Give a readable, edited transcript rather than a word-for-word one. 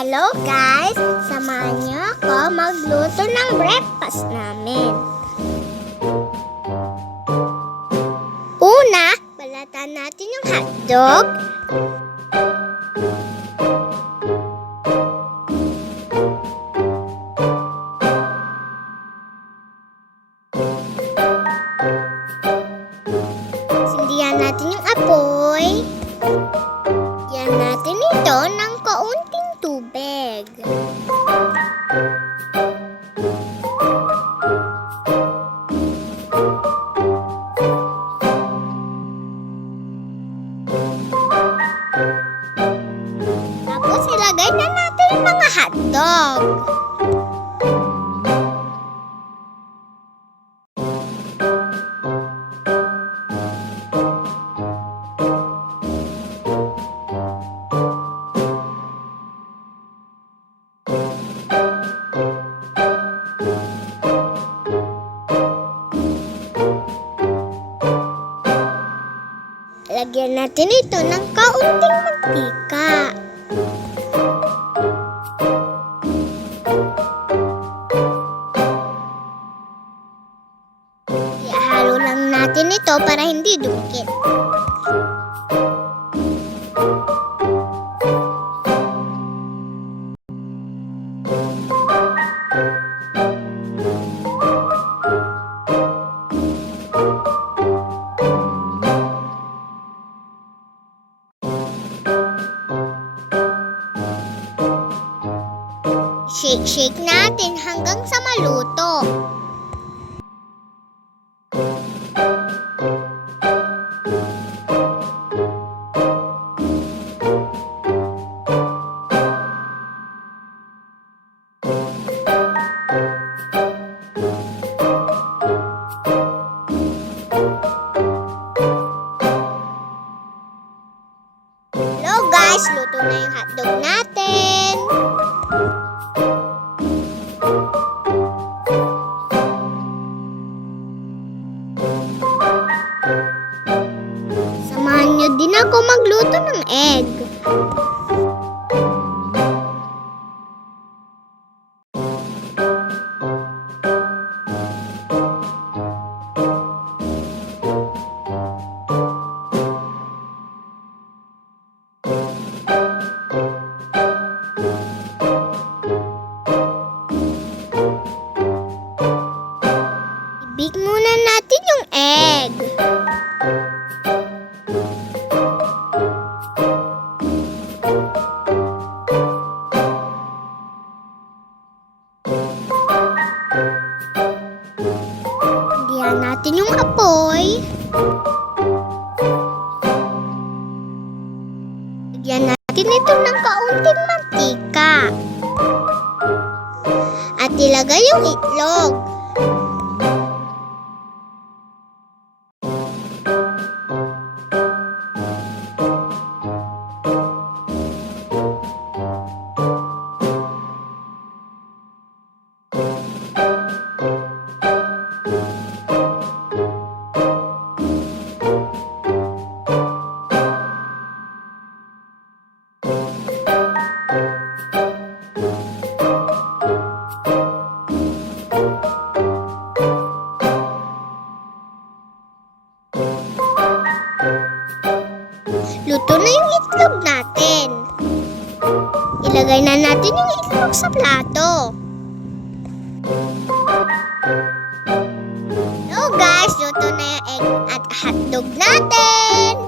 Hello guys! Samahan niyo ako magluto ng breakfast namin. Una, balatan natin yung hotdog. Sindihan natin yung apoy. Yan natin ito ng kaunting tubig. Tapos ilagay na natin yung mga hotdog. Lagyan natin ito ng kaunting mantika. Ihalo lang natin ito para hindi dumikit. Shake natin hanggang sa maluto. Hello guys, luto na yung hotdog natin. Samahan niyo din ako magluto ng egg. Ibig muna natin yung egg. Diyan natin yung apoy. Lagyan natin ito ng kaunting mantika. At ilagay yung itlog. Luto na yung itlog natin. Ilagay na natin yung itlog sa plato. Hello guys, luto na yung egg at hotdog natin.